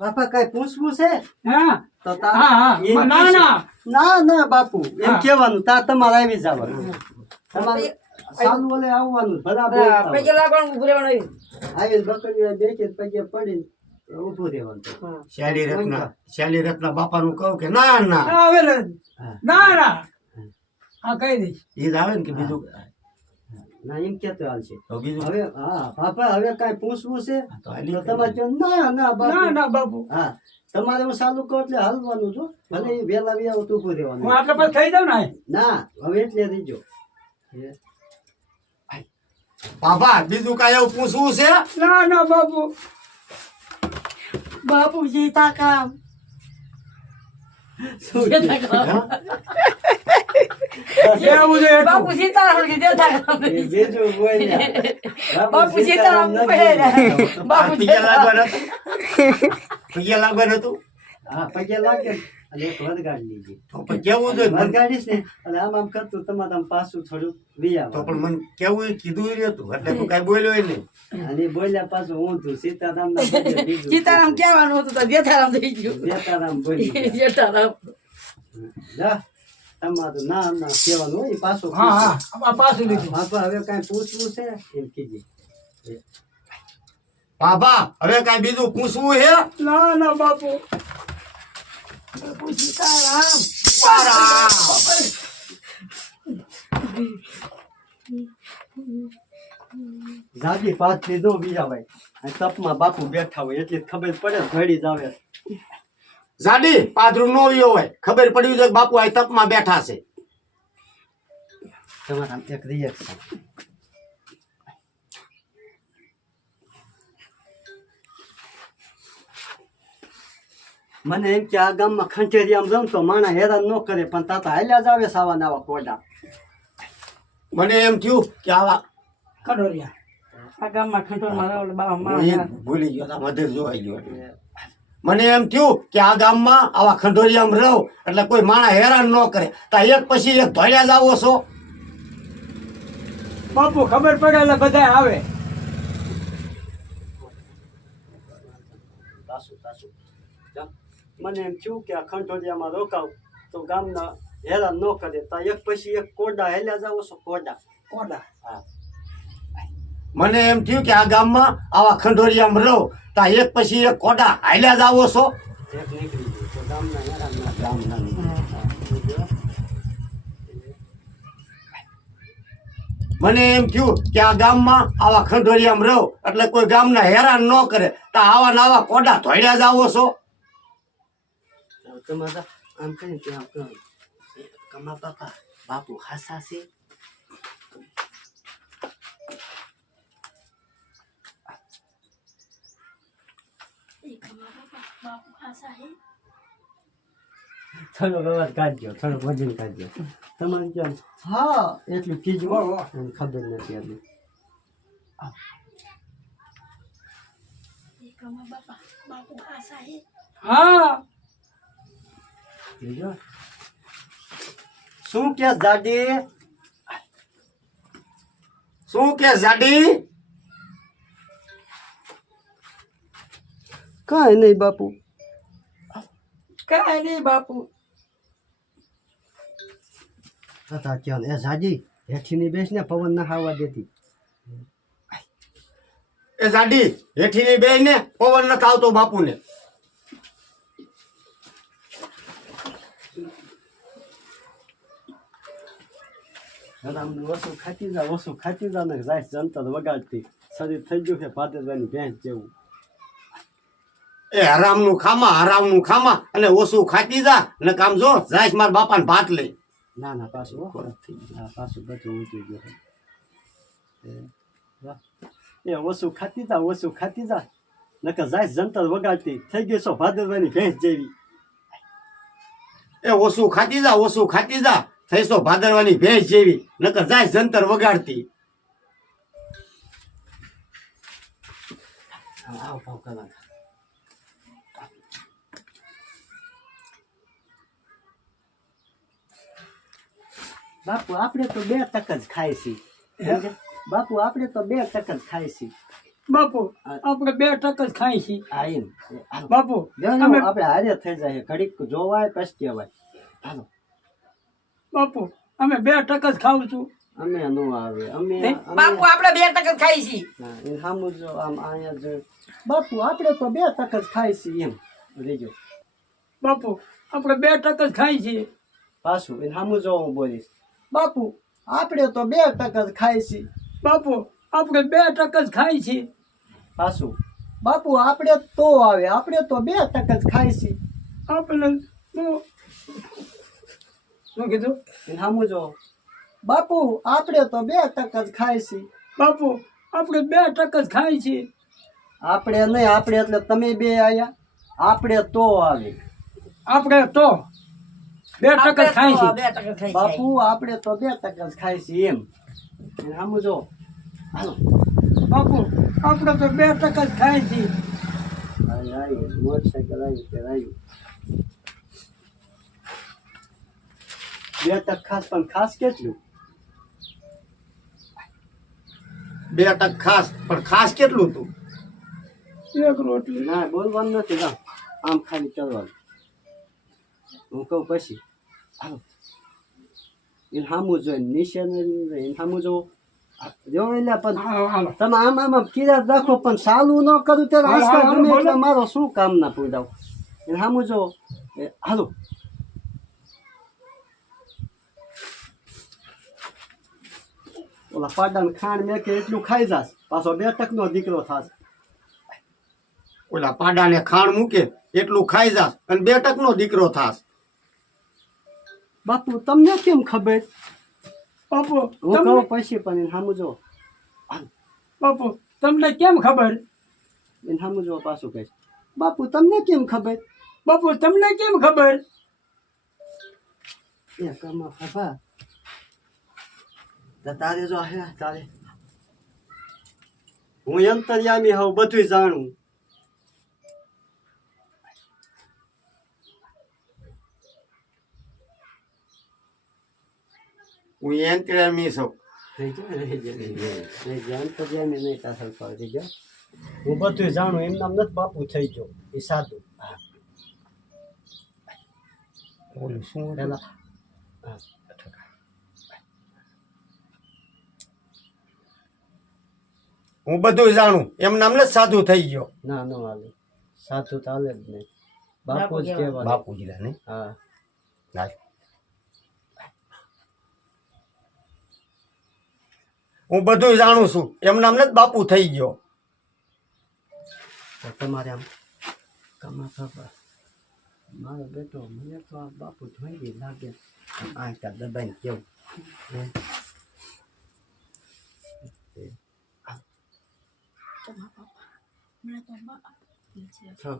બાપા કઈ પૂછવું છે હા તો ના ના બાપુ એમ કેવાનું તા તમારે આવી જવાનું તમારે સાલું ઓલે આવવાનું બરાબર પૈકી લાગવાનું ઉભું રહેવાનું આવીને બકરી બેઠી પગે પડીને ઊભું રહેવાનું શૈલી રત્ના બાપાનું કહું કે ના ના આવે ના હા કહી દઈશ ઈદ આવે ને કે બીજું ના એમ કેતો હાલશે તો બીજું હવે હા બાપા હવે કઈ પૂછવું છે તો તો તમારે કહો, ના બાપુ ના બાપુ હા તમારે હું ચાલુ કહું એટલે હાલવાનું છો ભલે ઈ વહેલા વ્યાવ તો ઊભું હું રહેવાનું આટલે પછી થઈ જાઉં ને ના હવે એટલે રહીજો બાબા બીજું કઈ એવું પૂછવું છે ના બાપુ બાપુજી તાકામ શું જે છે? તાકામ એવું છે એટલું. બાપુ સીતારામ કે જે તાકામ એ બીજું બોલ્યા. બાપુ સીતારામ પહેર્યા. બાપુ પૈયા લાગવાનું હતું પૈયા લાગવાનું હતું હા પગે લાગે ને અને એક વરગાડી લીધી તો પણ કેવું જોઈએ મને વરગાડીશ ને અને આમ કરતું તમારે આમ પાછું થોડું વિયા તો પણ મને કેવું એ કીધું ય નતું એટલે તું કઈ બોલ્યો ય નહીં અને પાછું પાછું ઊંધું સીતારામ ના પગે બીજું સીતારામ કહેવાનું હતું તો જેઠારામ થઈ ગયું સીતારામ બોલી જેઠારામ જા તમારું ના કહેવાનું હોય ઈ પાછું હા આ પાછું લીધું બાપા હવે કઈ પૂછવું છે એમ કીધી બાબા હવે કઈ બીજું પૂછવું હે ના બાપુ બાપુ સીતારામ તારા. જાજી પાછ લીધો બીજા ભાઈ અને તપમાં બાપુ બેઠા હોય એટલી જ ખબર પડે ઘડી જ આવે જાડી પાદરું નો વિયો હોય ખબર પડી જાય કે બાપુ આ તપમાં બેઠા છે તમારા આમ એક રિએક્શન મને એમ કે આ ગામમાં ખંચેરિયામાં રમતો માણા હેરાન ન કરે પણ તાતા હાલ્યા જ આવે સાવા નાવા કોડા મને એમ થયું કે આવા કડોરિયા આ ગામમાં ખંડોરમાં રહો બાબા હું માં એ ભૂલી ગયો આ મધર જોવાઈ ગયો એટલે. મને એમ થયું કે આ ગામમાં આવા ખંડોરિયામાં રહો એટલે કોઈ માણા હેરાન ન કરે તો એક પછી એક ધોળ્યા જ આવો છો બાપુ ખબર પડે એટલે બધા આવે મને એમ થયું કે આ ખંડોરિયામાં રોકાવ તો ગામના હેરાન ન કરે તો એક પછી એક કોડા હેલ્યા જાવ છો કોડા કોડા હા મને એમ થયું કે આ ગામમાં આવા ખંડોરિયામાં રહો તો એક પછી એક કોડા હાલ્યા જ આવો છો એક નીકળી ગયું તો ગામના હેરાન ના ગામના મને એમ થયું કે આ ગામમાં આવા ખંડોરિયામાં રહો એટલે કોઈ ગામના હેરાન ન કરે તો આવા ને આવા કોડા ધોળ્યા જ આવો છો તમારા આમ કરીને ત્યાં કહો કમા બાપા બાપુ હાસા છે થોડો અવાજ કાઢજો થોડો વજન કાઢજો તમારે કેમ હા એટલું કીધું એને ખબર નથી એટલી હા કીધું શું કે દાદી શું કે જાડી કાંઈ નહીં બાપુ કાંઈ નહીં બાપુ તથા ક્યાં એ જાજી હેઠીની બેસ ને પવન ના ખાવા દેતી એ જાડી હેઠીની બે ને પવન નથી આવતો બાપુને ઓછું ખાતી જા ને જાય જંતર વગાડતી શરીર થઈ ગયું છે ભાદરવાની ભેંસ જેવું એ હરામનું ખામા અને ઓછું ખાતી જા ને કામ જો જાય મારા બાપાને ભાત લઈ ના પાછું હા પાછું બધું ઊંચું ગયું એ ઓછું ખાતી જા નકર જાય જંતર વગાડતી થઈ ગઈ છો ભાદરવાની ભેંસ જેવી એ ઓછું ખાતી જા થઈશો ભાદરવાની ભેંસ જેવી નકર જાય જંતર વગાડતી આવ ભાવ કલાક બાપુ આપણે તો 2 ટક જ ખાય છે બાપુ આપણે તો 2 ટક જ ખાય છે બાપુ આપણે 2 જ ખાઈ છીએ આ એમ હાલો બાપુ જાઓ, અમે આપણે હારે થઈ જાય ઘડીક જોવાય પછી કહેવાય હાલો બાપુ અમે 2 જ ખાવું છું અમે નો આવે અમે બાપુ આપણે 2 ટકા જ ખાઈ છીએ ના એ સામું જો આમ અહીંયા જો બાપુ આપણે તો 2 ટક જ ખાઈ છીએ એમ રેજો બાપુ આપણે 2 જ ખાઈ છીએ પાછું એ સામું જો હું બોલીશ બાપુ આપણે તો 2 ટક જ ખાઈ છીએ બાપુ આપણે 2 જ ખાઈ છીએ પાછું બાપુ આપણે તો આવે આપણે તો 2 ટક જ ખાઈ છીએ આપણે શું કીધું એ સામું જો બાપુ આપણે તો 2 ટક જ ખાઈ છીએ બાપુ આપણે 2 જ ખાઈ છીએ આપણે નહીં આપણે એટલે તમે બે આયા આપણે તો આવે આપણે તો 2 જ ખાઈ છીએ 2 ટકા ખાઈ બાપુ આપણે તો 2 ટક જ ખાઈ છીએ એમ સામું જો હાલો બાપુ આપણે તો 2 જ ખાઈ છીએ મોટરસાઇકલ આવી ત્યારે આવ્યું 2 ટક ખાસ પણ ખાસ કેટલું 2 ટક ખાસ પણ ખાસ કેટલું તું 1 રોટલી ના બોલવાનું નથી જા આમ ખાલી ચાલવાનું હું કહું પછી હાલો એને સામું જોઈને નિશાન એને સામું જોવો જો એટલે પણ હાલો તમે આમ કિરાત રાખો પણ ચાલુ ન કરું ત્યારે હાલો, આજકાલ હાલો, ગમે બોલો. એટલે મારો શું કામ ના પૂછાવ એને સામું જોવો હાલો ઓલા પાડાને ખાંડ મેં કે એટલું ખાઈ જાસ પાછો 2 ટકનો દીકરો થાશ ઓલા પાડાને ખાણ મૂકે એટલું ખાઈ જાસ અને 2 ટકનો દીકરો થાસ બાપુ તમને કેમ ખબર બાપુ હું કહું પછી પણ એને સામું જોવો બાપુ તમને કેમ ખબર એને સામું જોવો પાછું કહીશ બાપુ તમને કેમ ખબર બાપુ તમને કેમ ખબર એ કમા બાપા તારે જો હે તારે હું અંતર્યામી હોઉં બધું જાણું હું એન્ટ્રેમી છું અંતર્યામી નહીં તા સરકાર થઈ ગયો હું બધું જાણું એમ નામ નથી બાપુ થઈ ગયો એ સાદું ઓલું શું પેલા હું બધું જાણું એમ નામ ને સાધુ થઈ ગયો ના નો હાલે સાધુ તો હાલે જ નહીં બાપુ જ કહેવાય બાપુજીલા ને હા હું બધું જાણું છું એમ નામ ને બાપુ થઈ ગયો તો તમારે આમ કમા ખબર મારો બેટો મને તો આ બાપુ જોઈ લાગે આ કા દબાઈને કેવું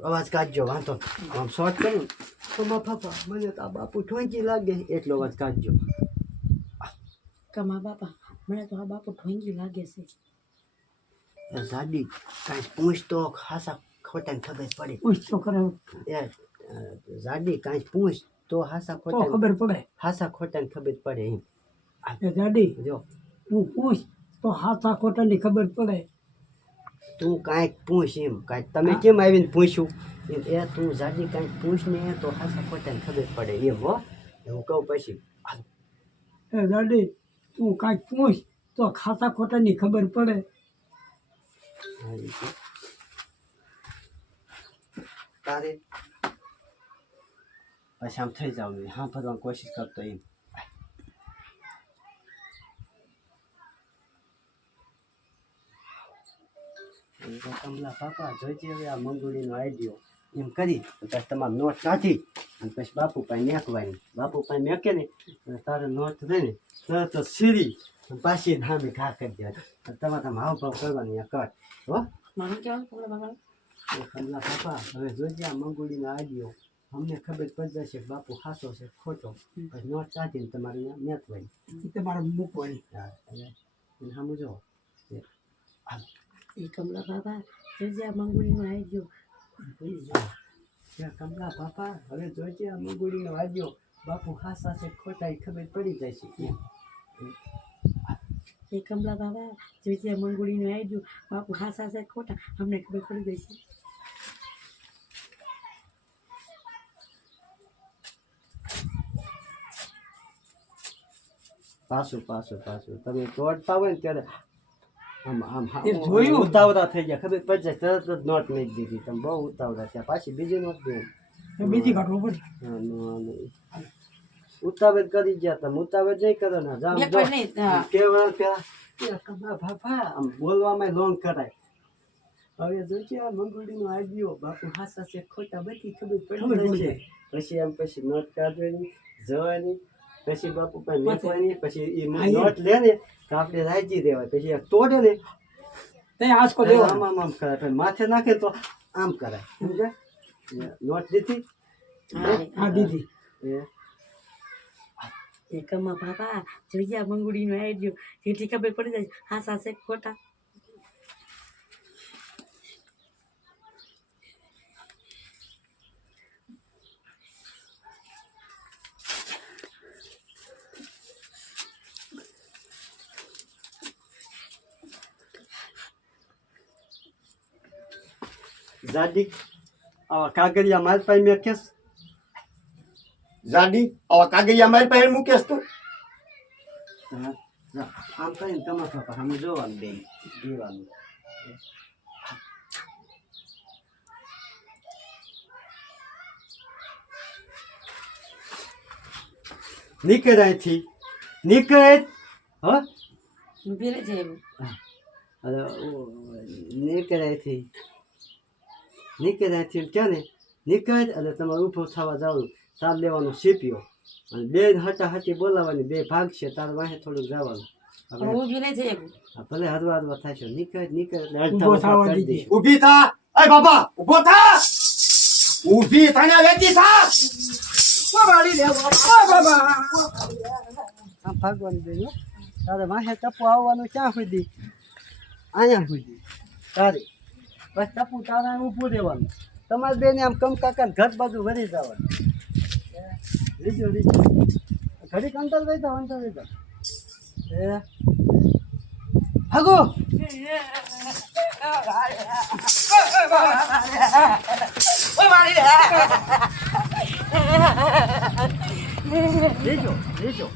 અવાજ કાઢજો વાંધો આમ શોર્ટ કરું તો મા પાપા મને તો આ બાપુ ઠોંકી લાગે એટલો અવાજ કાઢજો કમા બાપા મને તો આ બાપુ ઠોંગી લાગે છે જાડી કાંઈ પૂછતો ખાસા ખોટાને ખબર પડે પૂછતો કરે એ જાડી કાંઈ પૂછ તો હાસા તો ખોટા ખબર પડે હાસા ખોટાને ખબર પડે એમ એ જાડી જો તું પૂછ તો હાથા ખોટાની ખબર પડે તું કાંઈક પૂછ એમ કાંઈક તમે કેમ આવીને પૂછ્યું એમ એ તું જાડી કાંઈક પૂછ ને તો હાસા ખોટાને ખબર પડે એમ હો હું કહું પછી એ જાડી તું કાંઈક પૂછ તો ખાતા ખોટાની ખબર પડે તારે પછી આમ થઈ જાવ હા ભરવાની કોશિશ કરતો એમ કમલા પાપા જોઈજે હવે આ મંગુડીનો આઈડિયો એમ કરી પછી તમારે નોટ કાઢી અને પછી બાપુ પાસે મેકવાની બાપુ પાસે મેકે ને તારે નોટ લઈને તરત જ સીરી પાછી નામે ઘા કરી દેવાની તમારે તમે હાવ ભાવ કરવાની કટ હો મને કેવાનું કમલા બાપા કમલા પાપા હવે જોઈજે આ મંગુડીનો આઈડિયો અમને ખબર પડી જશે કે બાપુ ખાસો છે ખોટો પછી નોટ કાઢીને તમારે મેકવાની એ તમારે મૂકવાની હા એને સમજો એ કમલા બાપા જોજે આ મંગુડીનો આવી ગયો ભૂલી જાઓ ત્યાં કમલા બાપા હવે જોઈજે આ મંગુડીનો વાગ્યો બાપુ ખાસા છે ખોટા એ ખબર પડી જાય છે એમ એ કમલા બાબા જોજે મંગુડીનું આઈડિયો બાપુ હાસા છે ખોટા અમને ખબર પડી ગઈ છે પાછું તમે તોડતા હોય ને ત્યારે આમ આમ એ જોયું? ઉતાવળા થઈ ગયા ખબર પડી જાય તરત જ નોટ નહીં દીધી તમે બહુ ઉતાવળા થયા પાછી બીજી નોટ દે બીજી કાઢવું પડે ઉતાવળ કરી ગયા તમે ઉતાવળ નહીં કરો ને જામ એક વાર નહીં હા. કેવળ પેલા બાપા આમ બોલવામાં લોંગ કરાય હવે જોજે આ મંગુડીનો આઈડિયો બાપુ હાસા છે ખોટા બધી ખબર ખબર પડી પડી જાય પછી આમ પછી નોટ કાઢવાની જવાની પછી બાપુ પાસે મેકવાની પછી એ નોટ લે ને તો આપણે રાજી દેવાય પછી આ તોડે ને તે આંચકો આમ દેવાનો આમ આમ કરાય પછી માથે નાખે તો આમ કરાય સમજાય નોટ દીધી હા દીદી એ એ કમા બાબા જોજે મંગુડીનું આઈડિયો જેથી ખબર પડી જાય હાસા છે ખોટા જાડી આવા કાગળિયા મારી પાસે મેકેશ જાડી આવા કાગળિયા મારી પાસે મૂકેશ તું આમ કરીને તમારા પાસે અમે જોવાનું બેન જોવાનું નીકળ અહીંથી નીકળ હા ઊભી રહે છે એમ અરે નીકળ અહીંથી ક્યાં ને નીકળ એટલે તમારે ઊભો થવા જવાનું તાર લેવાનો સીપ્યો અને બે હટાહટી બોલાવવાની બે ભાગ છે તાર વાહે થોડુંક જવાનું હવે ઊભી રહે છે એમ ભલે હરવા થાય નીકળ એટલે ઊભો અડધા થવા કરી દીધી. દઈશું. ઊભી થા અય બાબા ઊભો થા ઊભી થઈને વેચી થા આમ ભાગવાની બેન હો. તારે વાહે ટપુ આવવાનું ક્યાં સુધી અહીંયા સુધી તારે બસ ટપુ તારે અહીં ઊભું રહેવાનું તમારે બેને આમ કમ કાકા ઘર બાજુ વળી જવાનું લીધો ઘડીક અંતર વહી જાઓ એ ભાગો લેજો